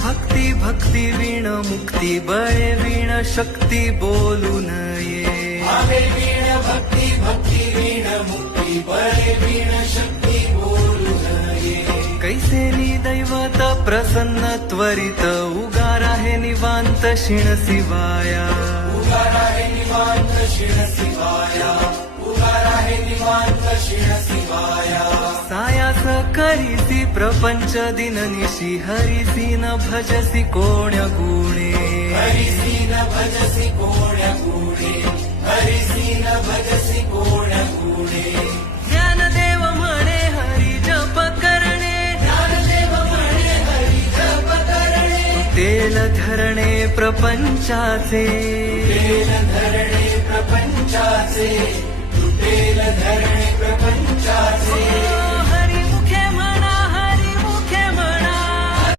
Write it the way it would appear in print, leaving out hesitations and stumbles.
भक्ती भक्ती वीण मुक्ती बळे वीण शक्ती बोलू नये भावे वीण भक्ती भक्ती वीण मुक्ती बळे वीण शक्ती बोलू नये कैसे दैवत प्रसन्न त्वरित उगार आहे निवांत शिण शिवाया उगार आहे निवांत शिण शिवाया उगार आहे निवांत शिण शिवाया सायास करीसी प्रपंच दिननिशी हरिसी न भजसी कोण्य गुणे हरिसी न भजसी कोण्य गुणे हरिसी न भजसी कोण्य गुणे ज्ञानदेव म्हणे हरी जप करणे ज्ञानदेव म्हणे हरी जप करणे तेल धरणे प्रपंचाचे तुटेल धरणे प्रपंचाचे तुटेल धरणे प्रपंचाचे